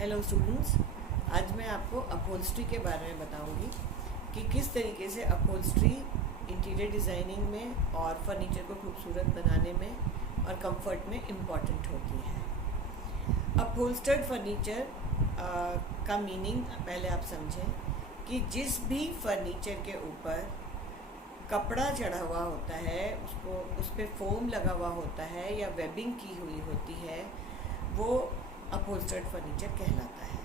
Hello students, आज मैं आपको अपहोल्स्ट्री के बारे में बताऊंगी कि किस तरीके से अपहोल्स्ट्री इंटीरियर डिज़ाइनिंग में और फर्नीचर को खूबसूरत बनाने में और कंफर्ट में इम्पॉर्टेंट होती है। अपहोल्स्टर्ड फर्नीचर का मीनिंग पहले आप समझें कि जिस भी फर्नीचर के ऊपर कपड़ा चढ़ा हुआ होता है, उसको उस पर फोम लगा हुआ होता है या वेबिंग की हुई होती है, वो अपहोल्स्टर्ड फर्नीचर कहलाता है।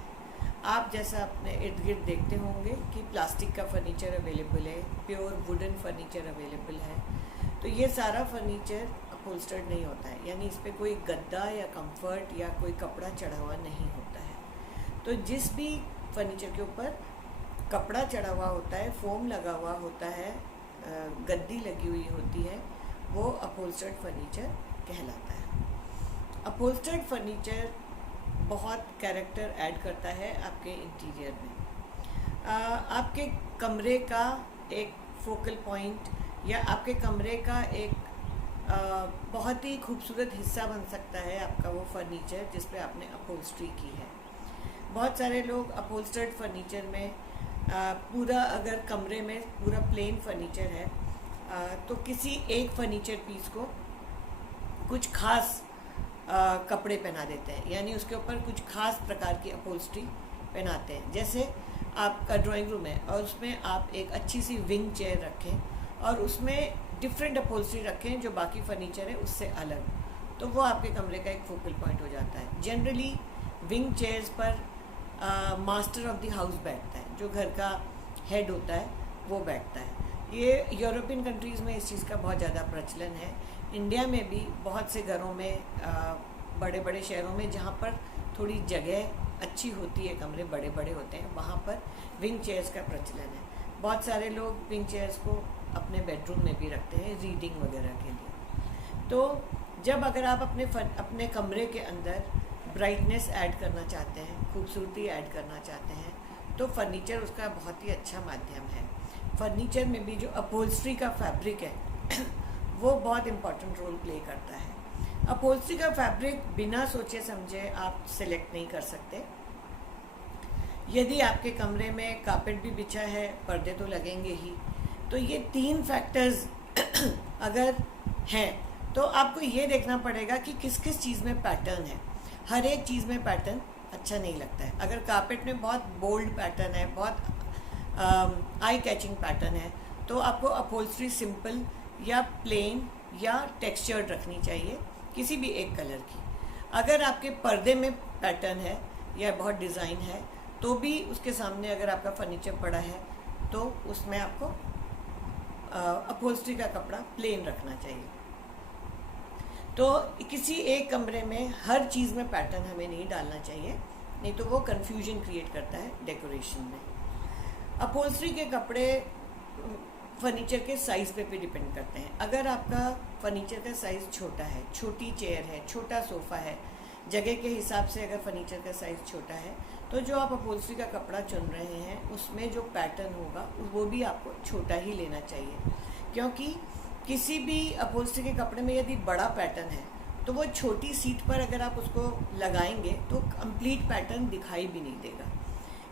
आप जैसा अपने इर्द गिर्द देखते होंगे कि प्लास्टिक का फर्नीचर अवेलेबल है, प्योर वुडन फर्नीचर अवेलेबल है, तो ये सारा फर्नीचर अपहोल्स्टर्ड नहीं होता है, यानी इस पर कोई गद्दा या कंफर्ट या कोई कपड़ा चढ़ा हुआ नहीं होता है। तो जिस भी फर्नीचर के ऊपर कपड़ा चढ़ा हुआ होता है, फोम लगा हुआ होता है, गद्दी लगी हुई होती है, वो अपहोल्स्टर्ड फर्नीचर कहलाता है। अपहोल्स्टर्ड फर्नीचर बहुत कैरेक्टर ऐड करता है आपके इंटीरियर में। आपके कमरे का एक फोकल पॉइंट या आपके कमरे का एक बहुत ही खूबसूरत हिस्सा बन सकता है आपका वो फर्नीचर जिस पे आपने अपहोल्स्ट्री की है। बहुत सारे लोग अपहोल्स्टर्ड फर्नीचर में पूरा, अगर कमरे में पूरा प्लेन फर्नीचर है तो किसी एक फर्नीचर पीस को कुछ खास कपड़े पहना देते हैं, यानी उसके ऊपर कुछ खास प्रकार की अपहोल्स्ट्री पहनाते हैं। जैसे आपका ड्राइंग रूम है और उसमें आप एक अच्छी सी विंग चेयर रखें और उसमें डिफरेंट अपहोल्स्ट्री रखें जो बाकी फर्नीचर है उससे अलग, तो वो आपके कमरे का एक फोकल पॉइंट हो जाता है। जनरली विंग चेयर्स पर मास्टर ऑफ द हाउस बैठता है, जो घर का हेड होता है वो बैठता है। ये यूरोपियन कंट्रीज़ में इस चीज़ का बहुत ज़्यादा प्रचलन है। इंडिया में भी बहुत से घरों में, बड़े बड़े शहरों में जहाँ पर थोड़ी जगह अच्छी होती है, कमरे बड़े बड़े होते हैं, वहाँ पर विंग चेयर्स का प्रचलन है। बहुत सारे लोग विंग चेयर्स को अपने बेडरूम में भी रखते हैं रीडिंग वगैरह के लिए। तो जब अगर आप अपने कमरे के अंदर ब्राइटनेस ऐड करना चाहते हैं, खूबसूरती ऐड करना चाहते हैं, तो फर्नीचर उसका बहुत ही अच्छा माध्यम है। फर्नीचर में भी जो अपहोल्स्ट्री का फैब्रिक है वो बहुत इम्पॉर्टेंट रोल प्ले करता है। अपहोल्स्ट्री का फैब्रिक बिना सोचे समझे आप सिलेक्ट नहीं कर सकते। यदि आपके कमरे में कारपेट भी बिछा है, पर्दे तो लगेंगे ही, तो ये तीन फैक्टर्स अगर हैं तो आपको ये देखना पड़ेगा कि किस किस चीज़ में पैटर्न है। हर एक चीज़ में पैटर्न अच्छा नहीं लगता है। अगर कारपेट में बहुत बोल्ड पैटर्न है, बहुत आई कैचिंग पैटर्न है, तो आपको अपहोल्स्ट्री सिंपल या प्लेन या टेक्सचर्ड रखनी चाहिए, किसी भी एक कलर की। अगर आपके पर्दे में पैटर्न है या बहुत डिज़ाइन है, तो भी उसके सामने अगर आपका फर्नीचर पड़ा है तो उसमें आपको अपहोल्स्ट्री का कपड़ा प्लेन रखना चाहिए। तो किसी एक कमरे में हर चीज़ में पैटर्न हमें नहीं डालना चाहिए, नहीं तो वो कन्फ्यूजन क्रिएट करता है डेकोरेशन में। अपहोल्स्ट्री के कपड़े फर्नीचर के साइज़ पे भी डिपेंड करते हैं। अगर आपका फर्नीचर का साइज़ छोटा है, छोटी चेयर है, छोटा सोफ़ा है, जगह के हिसाब से अगर फर्नीचर का साइज़ छोटा है, तो जो आप अपहोल्स्ट्री का कपड़ा चुन रहे हैं उसमें जो पैटर्न होगा वो भी आपको छोटा ही लेना चाहिए, क्योंकि किसी भी अपहोल्स्ट्री के कपड़े में यदि बड़ा पैटर्न है तो वो छोटी सीट पर अगर आप उसको लगाएंगे तो कंप्लीट पैटर्न दिखाई भी नहीं देगा।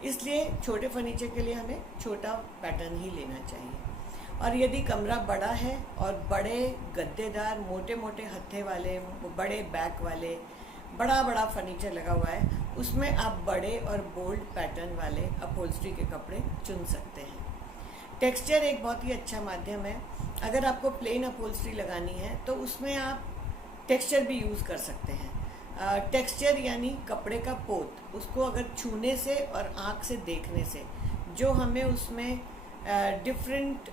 इसलिए छोटे फर्नीचर के लिए हमें छोटा पैटर्न ही लेना चाहिए। और यदि कमरा बड़ा है और बड़े गद्देदार, मोटे मोटे हत्थे वाले, बड़े बैक वाले, बड़ा बड़ा फर्नीचर लगा हुआ है, उसमें आप बड़े और बोल्ड पैटर्न वाले अपहोल्स्ट्री के कपड़े चुन सकते हैं। टेक्सचर एक बहुत ही अच्छा माध्यम है। अगर आपको प्लेन अपहोल्स्ट्री लगानी है तो उसमें आप टेक्सचर भी यूज़ कर सकते हैं। टेक्सचर यानी कपड़े का पोत, उसको अगर छूने से और आँख से देखने से जो हमें उसमें डिफरेंट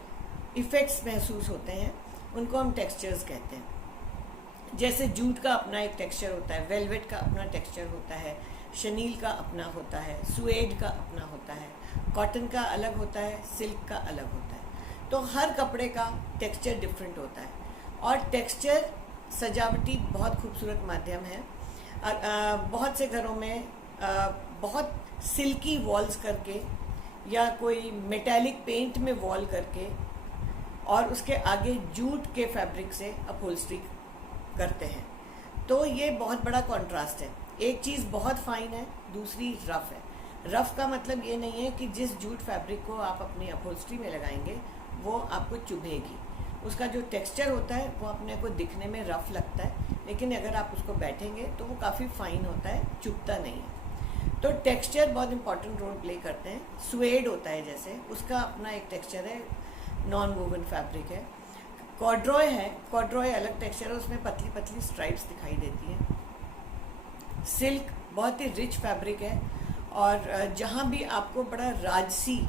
इफ़ेक्ट्स महसूस होते हैं, उनको हम टेक्सचर्स कहते हैं। जैसे जूट का अपना एक टेक्सचर होता है, वेलवेट का अपना टेक्सचर होता है, शनील का अपना होता है, सुएड का अपना होता है, कॉटन का अलग होता है, सिल्क का अलग होता है। तो हर कपड़े का टेक्सचर डिफरेंट होता है और टेक्सचर सजावटी बहुत खूबसूरत माध्यम है। बहुत से घरों में बहुत सिल्की वॉल्स करके या कोई मेटालिक पेंट में वॉल करके और उसके आगे जूट के फैब्रिक से अपहोल्स्ट्री करते हैं, तो ये बहुत बड़ा कॉन्ट्रास्ट है। एक चीज़ बहुत फाइन है, दूसरी रफ़ है। रफ़ का मतलब ये नहीं है कि जिस जूट फैब्रिक को आप अपनी अपहोल्स्ट्री में लगाएंगे वो आपको चुभेगी। उसका जो टेक्सचर होता है वो अपने को दिखने में रफ़ लगता है, लेकिन अगर आप उसको बैठेंगे तो वो काफ़ी फाइन होता है, चुभता नहीं है। तो टेक्सचर बहुत इंपॉर्टेंट रोल प्ले करते हैं। स्वेड होता है जैसे, उसका अपना एक टेक्सचर है, नॉन वोवन फैब्रिक है। कॉर्ड्रॉय है, कॉर्ड्रॉय अलग टेक्सचर है, उसमें पतली पतली स्ट्राइप्स दिखाई देती हैं। सिल्क बहुत ही रिच फैब्रिक है, और जहाँ भी आपको बड़ा राजसी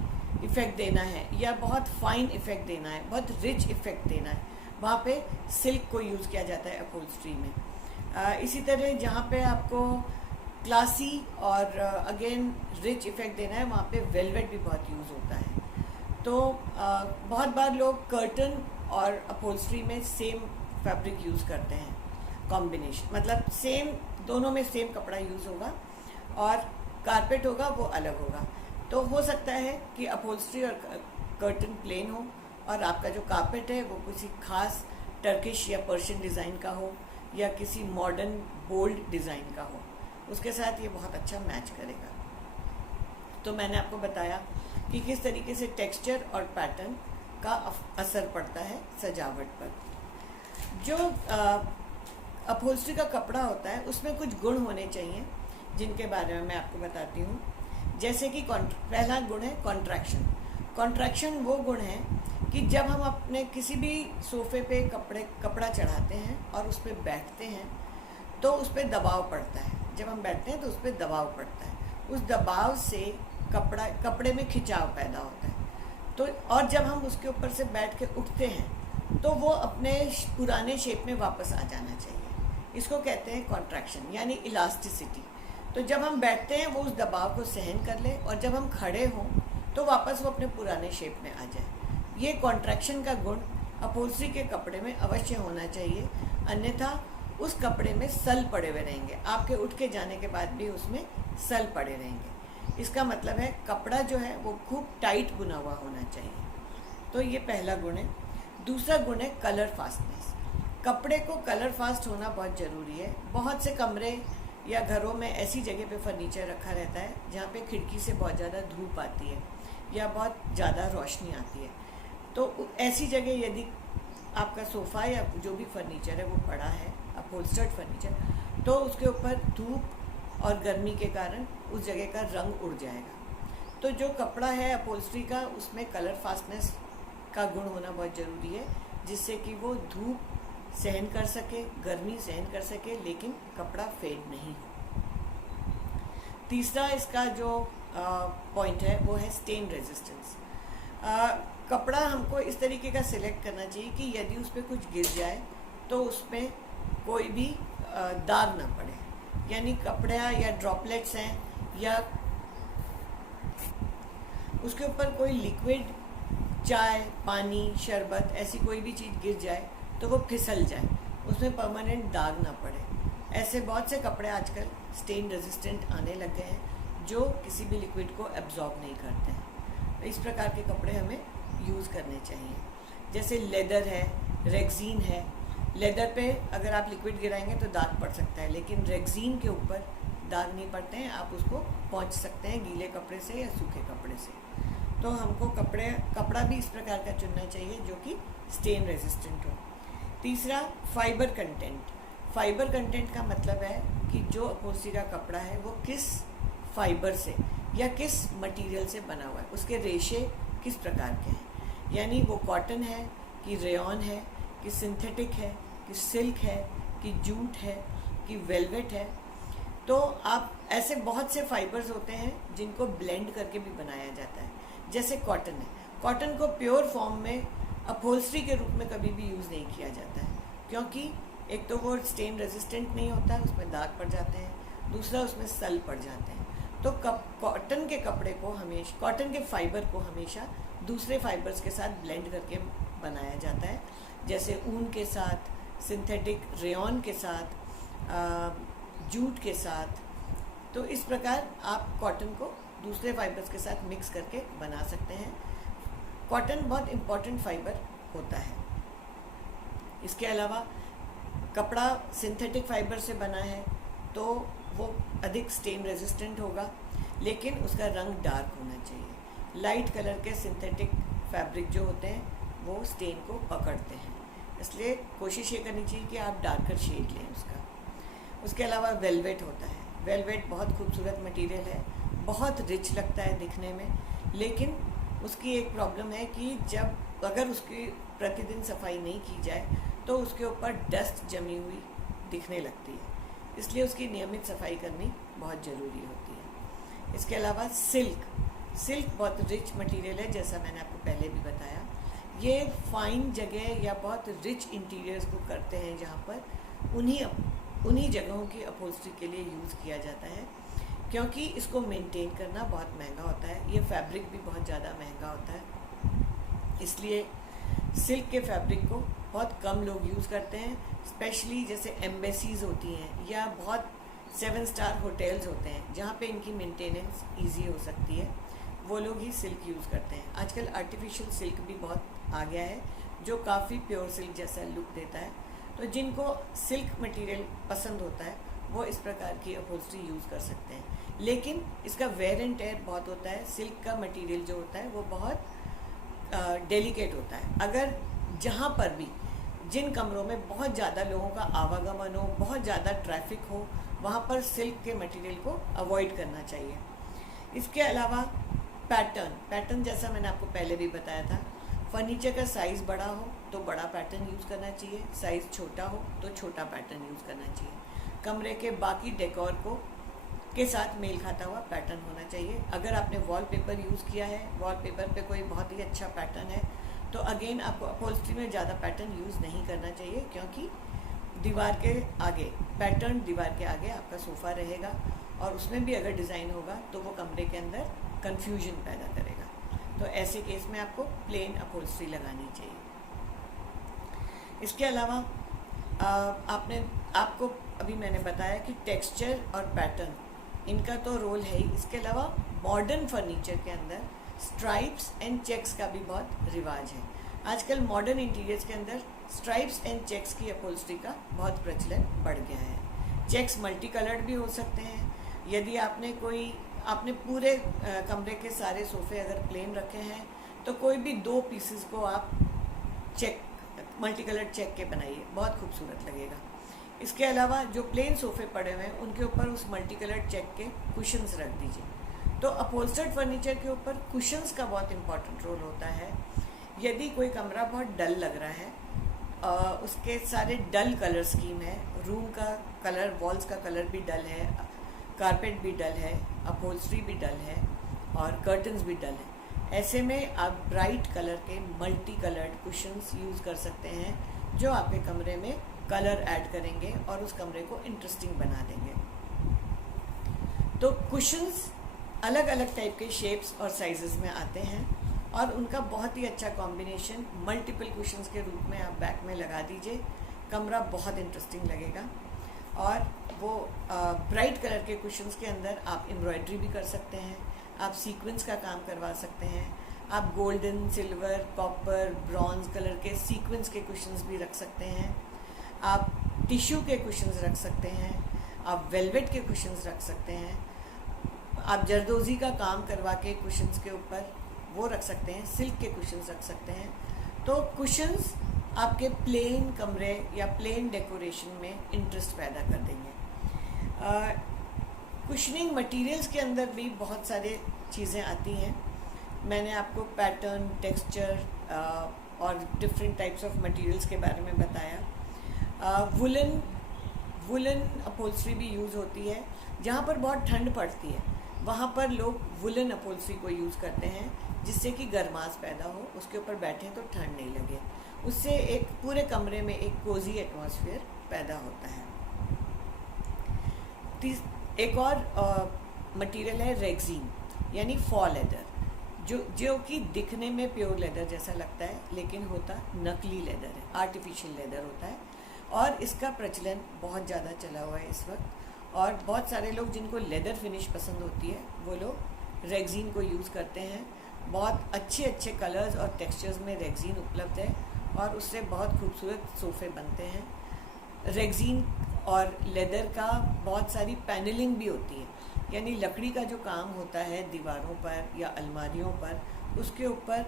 इफ़ेक्ट देना है या बहुत फाइन इफ़ेक्ट देना है, बहुत रिच इफ़ेक्ट देना है, वहाँ पे सिल्क को यूज़ किया जाता है अपहोल्स्ट्री में। इसी तरह जहाँ पे आपको क्लासी और अगेन रिच इफ़ेक्ट देना है, वहाँ पे वेलवेट भी बहुत यूज़ होता है। तो बहुत बार लोग कर्टन और अपहोल्स्ट्री में सेम फैब्रिक यूज़ करते हैं, कॉम्बिनेशन, मतलब सेम, दोनों में सेम कपड़ा यूज़ होगा और कारपेट होगा वो अलग होगा। तो हो सकता है कि अपहोल्स्ट्री और कर्टन प्लेन हो और आपका जो कारपेट है वो किसी खास टर्किश या पर्शियन डिज़ाइन का हो या किसी मॉडर्न बोल्ड डिज़ाइन का हो, उसके साथ ये बहुत अच्छा मैच करेगा। तो मैंने आपको बताया कि किस तरीके से टेक्सचर और पैटर्न का असर पड़ता है सजावट पर। जो अपहोल्स्ट्री का कपड़ा होता है उसमें कुछ गुण होने चाहिए जिनके बारे में मैं आपको बताती हूँ। जैसे कि पहला गुण है कॉन्ट्रैक्शन। कॉन्ट्रैक्शन वो गुण है कि जब हम अपने किसी भी सोफ़े पे कपड़ा चढ़ाते हैं और उस पर बैठते हैं तो उस पर दबाव पड़ता है। जब हम बैठते हैं तो उस पर दबाव पड़ता है, उस दबाव से कपड़े में खिंचाव पैदा होता है। तो और जब हम उसके ऊपर से बैठ के उठते हैं तो वो अपने पुराने शेप में वापस आ जाना चाहिए। इसको कहते हैं कॉन्ट्रैक्शन, यानी इलास्टिसिटी। तो जब हम बैठते हैं वो उस दबाव को सहन कर ले और जब हम खड़े हों तो वापस वो अपने पुराने शेप में आ जाए। ये कॉन्ट्रैक्शन का गुण अपहोल्स्ट्री के कपड़े में अवश्य होना चाहिए, अन्यथा उस कपड़े में सल पड़े हुए रहेंगे, आपके उठ के जाने के बाद भी उसमें सल पड़े रहेंगे। इसका मतलब है कपड़ा जो है वो खूब टाइट बुना हुआ होना चाहिए। तो ये पहला गुण है। दूसरा गुण है कलर फास्टनेस। कपड़े को कलर फास्ट होना बहुत ज़रूरी है। बहुत से कमरे या घरों में ऐसी जगह पे फर्नीचर रखा रहता है जहाँ पे खिड़की से बहुत ज़्यादा धूप आती है या बहुत ज़्यादा रोशनी आती है। तो ऐसी जगह यदि आपका सोफ़ा या जो भी फर्नीचर है वो पड़ा है, अपहोल्स्टर्ड फर्नीचर, तो उसके ऊपर धूप और गर्मी के कारण उस जगह का रंग उड़ जाएगा। तो जो कपड़ा है अपहोल्स्ट्री का, उसमें कलर फास्टनेस का गुण होना बहुत ज़रूरी है, जिससे कि वो धूप सहन कर सके, गर्मी सहन कर सके, लेकिन कपड़ा फेड नहीं हो। तीसरा इसका जो पॉइंट है वो है स्टेन रेजिस्टेंस। कपड़ा हमको इस तरीके का सिलेक्ट करना चाहिए कि यदि उस पर कुछ गिर जाए तो उसमें कोई भी दाग ना पड़े, यानी कपड़ा या ड्रॉपलेट्स हैं या उसके ऊपर कोई लिक्विड, चाय, पानी, शरबत, ऐसी कोई भी चीज़ गिर जाए तो वो फिसल जाए, उसमें परमानेंट दाग ना पड़े। ऐसे बहुत से कपड़े आजकल स्टेन रेजिस्टेंट आने लग गए हैं जो किसी भी लिक्विड को एब्जॉर्ब नहीं करते हैं। तो इस प्रकार के कपड़े हमें यूज़ करने चाहिए। जैसे लेदर है, रेक्सीन है। लेदर पे अगर आप लिक्विड गिराएंगे तो दाग पड़ सकता है, लेकिन रेक्सीन के ऊपर दाग नहीं पड़ते हैं। आप उसको पोंछ सकते हैं गीले कपड़े से या सूखे कपड़े से। तो हमको कपड़ा भी इस प्रकार का चुनना चाहिए जो कि स्टेन रेजिस्टेंट हो। तीसरा, फाइबर कंटेंट। फाइबर कंटेंट का मतलब है कि जो अपहोल्स्ट्री का कपड़ा है वो किस फाइबर से या किस मटेरियल से बना हुआ है, उसके रेशे किस प्रकार के हैं, यानी वो कॉटन है कि रेयॉन है कि सिंथेटिक है कि सिल्क है कि जूट है कि वेलवेट है। तो आप ऐसे बहुत से फाइबर्स होते हैं जिनको ब्लेंड करके भी बनाया जाता है। जैसे कॉटन है, कॉटन को प्योर फॉर्म में अपहोल्स्ट्री के रूप में कभी भी यूज़ नहीं किया जाता है, क्योंकि एक तो वो स्टेन रेजिस्टेंट नहीं होता है, उसमें दाग पड़ जाते हैं, दूसरा उसमें सल पड़ जाते हैं। तो कॉटन के कपड़े को हमेशा, कॉटन के फाइबर को हमेशा दूसरे फाइबर्स के साथ ब्लेंड करके बनाया जाता है, जैसे ऊन के साथ, सिंथेटिक रेयॉन के साथ, जूट के साथ। तो इस प्रकार आप कॉटन को दूसरे फाइबर्स के साथ मिक्स करके बना सकते हैं। कॉटन बहुत इम्पॉर्टेंट फाइबर होता है। इसके अलावा कपड़ा सिंथेटिक फाइबर से बना है तो वो अधिक स्टेन रेजिस्टेंट होगा, लेकिन उसका रंग डार्क होना चाहिए। लाइट कलर के सिंथेटिक फैब्रिक जो होते हैं वो स्टेन को पकड़ते हैं, इसलिए कोशिश ये करनी चाहिए कि आप डार्कर शेड लें उसका। उसके अलावा वेलवेट होता है। वेलवेट बहुत खूबसूरत मटेरियल है, बहुत रिच लगता है दिखने में, लेकिन उसकी एक प्रॉब्लम है कि जब अगर उसकी प्रतिदिन सफाई नहीं की जाए तो उसके ऊपर डस्ट जमी हुई दिखने लगती है, इसलिए उसकी नियमित सफाई करनी बहुत ज़रूरी होती है। इसके अलावा सिल्क बहुत रिच मटेरियल है, जैसा मैंने आपको पहले भी बताया। ये फाइन जगह या बहुत रिच इंटीरियर्स को करते हैं जहाँ पर उन्हीं जगहों की अपहोल्स्ट्री के लिए यूज़ किया जाता है, क्योंकि इसको मेंटेन करना बहुत महंगा होता है। ये फैब्रिक भी बहुत ज़्यादा महंगा होता है, इसलिए सिल्क के फैब्रिक को बहुत कम लोग यूज़ करते हैं। स्पेशली जैसे एम्बेसीज़ होती हैं या बहुत 7 स्टार होटल्स होते हैं जहाँ पे इनकी मेंटेनेंस इजी हो सकती है, वो लोग ही सिल्क यूज़ करते हैं। आजकल आर्टिफिशियल सिल्क भी बहुत आ गया है जो काफ़ी प्योर सिल्क जैसा लुक देता है, तो जिनको सिल्क मटेरियल पसंद होता है वो इस प्रकार की अपहोल्स्ट्री यूज़ कर सकते हैं। लेकिन इसका वेयर एंड टेयर बहुत होता है। सिल्क का मटेरियल जो होता है वो बहुत डेलिकेट होता है। अगर जहाँ पर भी जिन कमरों में बहुत ज़्यादा लोगों का आवागमन हो, बहुत ज़्यादा ट्रैफिक हो, वहाँ पर सिल्क के मटेरियल को अवॉइड करना चाहिए। इसके अलावा पैटर्न जैसा मैंने आपको पहले भी बताया था, फर्नीचर का साइज़ बड़ा हो तो बड़ा पैटर्न यूज़ करना चाहिए, साइज़ छोटा हो तो छोटा पैटर्न यूज़ करना चाहिए। कमरे के बाकी डेकोर के साथ मेल खाता हुआ पैटर्न होना चाहिए। अगर आपने वॉलपेपर यूज़ किया है, वॉलपेपर पे कोई बहुत ही अच्छा पैटर्न है, तो अगेन आपको अपहोल्स्ट्री में ज़्यादा पैटर्न यूज़ नहीं करना चाहिए, क्योंकि दीवार के आगे आपका सोफ़ा रहेगा और उसमें भी अगर डिज़ाइन होगा तो वो कमरे के अंदर कन्फ्यूजन पैदा करेगा। तो ऐसे केस में आपको प्लेन अपहोल्स्ट्री लगानी चाहिए। इसके अलावा आपको अभी मैंने बताया कि टेक्सचर और पैटर्न इनका तो रोल है ही। इसके अलावा मॉडर्न फर्नीचर के अंदर स्ट्राइप्स एंड चेक्स का भी बहुत रिवाज है। आजकल मॉडर्न इंटीरियर्स के अंदर स्ट्राइप्स एंड चेक्स की अपहोल्स्ट्री का बहुत प्रचलन बढ़ गया है। चेक्स मल्टी कलर्ड भी हो सकते हैं। यदि आपने पूरे कमरे के सारे सोफ़े अगर प्लेन रखे हैं तो कोई भी 2 पीसेस को आप मल्टी कलर्ड चेक के बनाइए, बहुत खूबसूरत लगेगा। इसके अलावा जो प्लेन सोफ़े पड़े हुए हैं उनके ऊपर उस मल्टी कलर्ड चेक के कुशन्स रख दीजिए। तो अपहोल्स्टर्ड फर्नीचर के ऊपर कुशन्स का बहुत इंपॉर्टेंट रोल होता है। यदि कोई कमरा बहुत डल लग रहा है, उसके सारे डल कलर स्कीम है, रूम का कलर, वॉल्स का कलर भी डल है, कारपेट भी डल है, अपहोल्स्ट्री भी डल है और कर्टन्स भी डल है, ऐसे में आप ब्राइट कलर के मल्टी कलर्ड कुशन्स यूज़ कर सकते हैं जो आपके कमरे में कलर ऐड करेंगे और उस कमरे को इंटरेस्टिंग बना देंगे। तो कुशन्स अलग अलग टाइप के शेप्स और साइजेस में आते हैं और उनका बहुत ही अच्छा कॉम्बिनेशन मल्टीपल कुशन्स के रूप में आप बैक में लगा दीजिए, कमरा बहुत इंटरेस्टिंग लगेगा। और वो ब्राइट कलर के कुशन्स के अंदर आप एम्ब्रॉयडरी भी कर सकते हैं, आप सीक्वेंस का काम करवा सकते हैं, आप golden, silver, copper, bronze colour के सीक्वेंस के कुशन्स भी रख सकते हैं, आप टिश्यू के कुशन्स रख सकते हैं, आप वेलवेट के कुशन्स रख सकते हैं, आप जरदोजी का काम करवा के कुशन्स के ऊपर वो रख सकते हैं, सिल्क के कुशन्स रख सकते हैं। तो कुशन्स आपके प्लेन कमरे या प्लेन डेकोरेशन में इंटरेस्ट पैदा कर देंगे। कुशनिंग मटेरियल्स के अंदर भी बहुत सारे चीज़ें आती हैं। मैंने आपको पैटर्न, टेक्सचर और डिफरेंट टाइप्स ऑफ मटेरियल्स के बारे में बताया। वुलन अपहोल्स्ट्री भी यूज़ होती है। जहाँ पर बहुत ठंड पड़ती है वहाँ पर लोग वुलन अपहोल्स्ट्री को यूज़ करते हैं, जिससे कि गर्माश पैदा हो, उसके ऊपर बैठें तो ठंड नहीं लगे, उससे एक पूरे कमरे में एक कोजी एटमॉस्फेयर पैदा होता है। एक और मटेरियल है रेक्सीन, यानी फॉ लेदर, जो कि दिखने में प्योर लेदर जैसा लगता है लेकिन होता नकली लेदर है, आर्टिफिशियल लेदर होता है। और इसका प्रचलन बहुत ज़्यादा चला हुआ है इस वक्त, और बहुत सारे लोग जिनको लेदर फिनिश पसंद होती है वो लोग रेक्सीन को यूज़ करते हैं। बहुत अच्छे अच्छे कलर्स और टेक्सचर्स में रेक्सीन उपलब्ध है और उससे बहुत खूबसूरत सोफ़े बनते हैं। रेक्सीन और लेदर का बहुत सारी पैनलिंग भी होती है, यानी लकड़ी का जो काम होता है दीवारों पर या अलमारियों पर, उसके ऊपर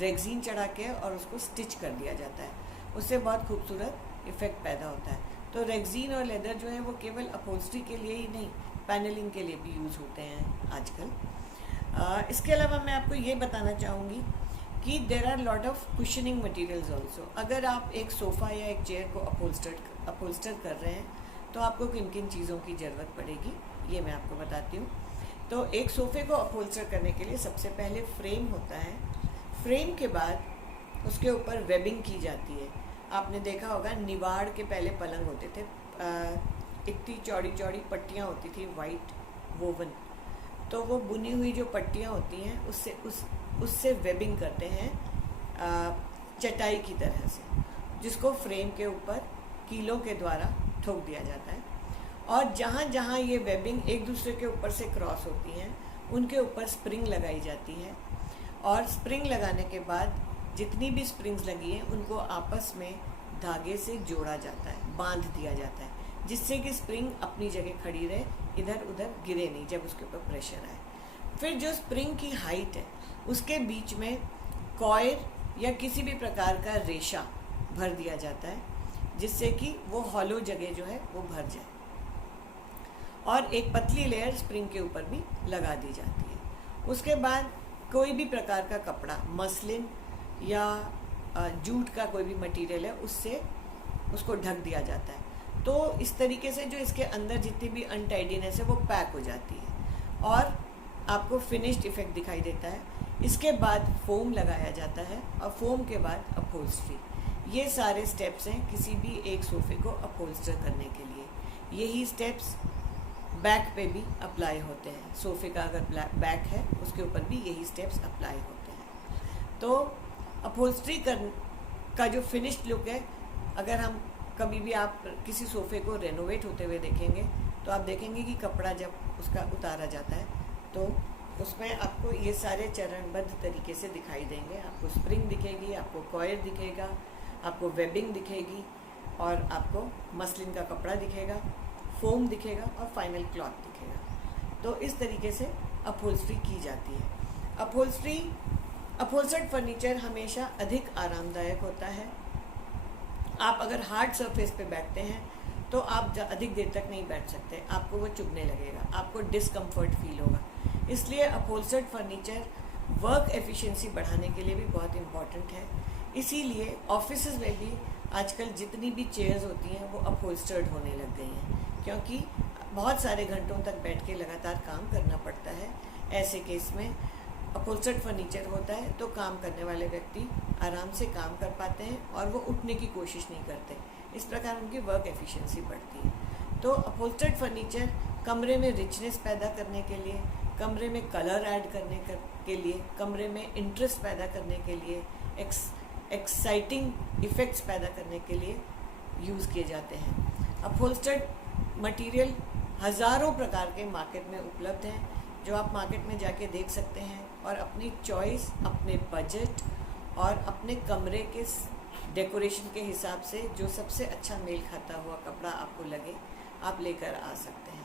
रेगजीन चढ़ा के और उसको स्टिच कर दिया जाता है, उससे बहुत खूबसूरत इफ़ेक्ट पैदा होता है। तो रेगजीन और लेदर जो है वो केवल अपहोल्स्ट्री के लिए ही नहीं, पैनलिंग के लिए भी यूज़ होते हैं आजकल। इसके अलावा मैं आपको ये बताना चाहूँगी कि there are lot of cushioning materials also. अगर आप एक सोफ़ा या एक चेयर को अपहोल्स्टर कर रहे हैं तो आपको किन किन चीज़ों की ज़रूरत पड़ेगी, ये मैं आपको बताती हूँ। तो एक सोफ़े को अपहोल्स्टर करने के लिए सबसे पहले फ्रेम होता है। फ्रेम के बाद उसके ऊपर वेबिंग की जाती है। आपने देखा होगा निवाड़ के पहले पलंग होते थे, इतनी चौड़ी चौड़ी पट्टियाँ होती थी वाइट वोवन, तो वो बुनी हुई जो पट्टियाँ होती हैं उससे वेबिंग करते हैं चटाई की तरह से, जिसको फ्रेम के ऊपर कीलों के द्वारा ठोक दिया जाता है। और जहाँ जहाँ ये वेबिंग एक दूसरे के ऊपर से क्रॉस होती हैं उनके ऊपर स्प्रिंग लगाई जाती है, और स्प्रिंग लगाने के बाद जितनी भी स्प्रिंग्स लगी हैं उनको आपस में धागे से जोड़ा जाता है, बांध दिया जाता है, जिससे कि स्प्रिंग अपनी जगह खड़ी रहे, इधर उधर गिरे नहीं जब उसके ऊपर प्रेशर आए। फिर जो स्प्रिंग की हाइट है उसके बीच में कॉयर या किसी भी प्रकार का रेशा भर दिया जाता है, जिससे कि वो हॉलो जगह जो है वो भर जाए, और एक पतली लेयर स्प्रिंग के ऊपर भी लगा दी जाती है। उसके बाद कोई भी प्रकार का कपड़ा, मसलिन या जूट का कोई भी मटेरियल है, उससे उसको ढक दिया जाता है। तो इस तरीके से जो इसके अंदर जितनी भी अनटाइडीनेस है वो पैक हो जाती है और आपको फिनिश्ड इफेक्ट दिखाई देता है। इसके बाद फोम लगाया जाता है और फोम के बाद अपहोल्स्ट्री। ये सारे स्टेप्स हैं किसी भी एक सोफ़े को अपहोल्स्टर करने के लिए। यही स्टेप्स बैक पे भी अप्लाई होते हैं। सोफ़े का अगर बैक है उसके ऊपर भी यही स्टेप्स अप्लाई होते हैं। तो अपहोल्स्ट्री का जो फिनिश्ड लुक है, अगर हम कभी भी आप किसी सोफ़े को रेनोवेट होते हुए देखेंगे तो आप देखेंगे कि कपड़ा जब उसका उतारा जाता है तो उसमें आपको ये सारे चरणबद्ध तरीके से दिखाई देंगे। आपको स्प्रिंग दिखेगी, आपको कॉयर दिखेगा, आपको वेबिंग दिखेगी, और आपको मसलिन का कपड़ा दिखेगा, फोम दिखेगा और फाइनल क्लॉथ दिखेगा। तो इस तरीके से अपहोल्स्ट्री की जाती है। अपहोल्स्टर्ड फर्नीचर हमेशा अधिक आरामदायक होता है। आप अगर हार्ड सरफेस पे बैठते हैं तो आप अधिक देर तक नहीं बैठ सकते, आपको वो चुभने लगेगा, आपको डिस्कम्फर्ट फील होगा। इसलिए अपहोल्स्टर्ड फर्नीचर वर्क एफिशिएंसी बढ़ाने के लिए भी बहुत इम्पॉर्टेंट है। इसीलिए ऑफिसेज में भी आजकल जितनी भी चेयर्स होती हैं वो अपहोल्स्टर्ड होने लग गई हैं, क्योंकि बहुत सारे घंटों तक बैठ के लगातार काम करना पड़ता है। ऐसे केस में अपहोल्स्टर्ड फर्नीचर होता है तो काम करने वाले व्यक्ति आराम से काम कर पाते हैं और वो उठने की कोशिश नहीं करते। इस प्रकार उनकी वर्क एफिशिएंसी बढ़ती है। तो अपहोल्स्टर्ड फर्नीचर कमरे में रिचनेस पैदा करने के लिए, कमरे में कलर ऐड करने के लिए, कमरे में इंटरेस्ट पैदा करने के लिए, एक्साइटिंग इफ़ेक्ट्स पैदा करने के लिए यूज़ किए जाते हैं। अपहोल्स्टर्ड मटेरियल हज़ारों प्रकार के मार्केट में उपलब्ध हैं, जो आप मार्केट में जाके देख सकते हैं और अपनी चॉइस, अपने बजट और अपने कमरे के डेकोरेशन के हिसाब से जो सबसे अच्छा मेल खाता हुआ कपड़ा आपको लगे आप लेकर आ सकते हैं।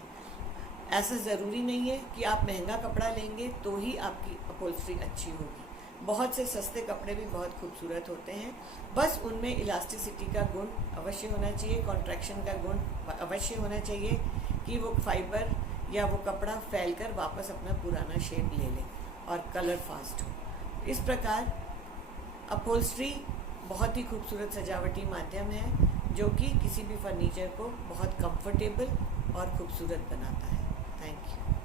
ऐसा ज़रूरी नहीं है कि आप महंगा कपड़ा लेंगे तो ही आपकी अपहोल्स्ट्री अच्छी होगी। बहुत से सस्ते कपड़े भी बहुत खूबसूरत होते हैं, बस उनमें इलास्टिसिटी का गुण अवश्य होना चाहिए, कॉन्ट्रैक्शन का गुण अवश्य होना चाहिए कि वो फाइबर या वो कपड़ा फैलकर वापस अपना पुराना शेप ले ले और कलर फास्ट हो। इस प्रकार अपहोल्स्ट्री बहुत ही खूबसूरत सजावटी माध्यम है जो कि किसी भी फर्नीचर को बहुत कंफर्टेबल और खूबसूरत बनाता है। Thank you.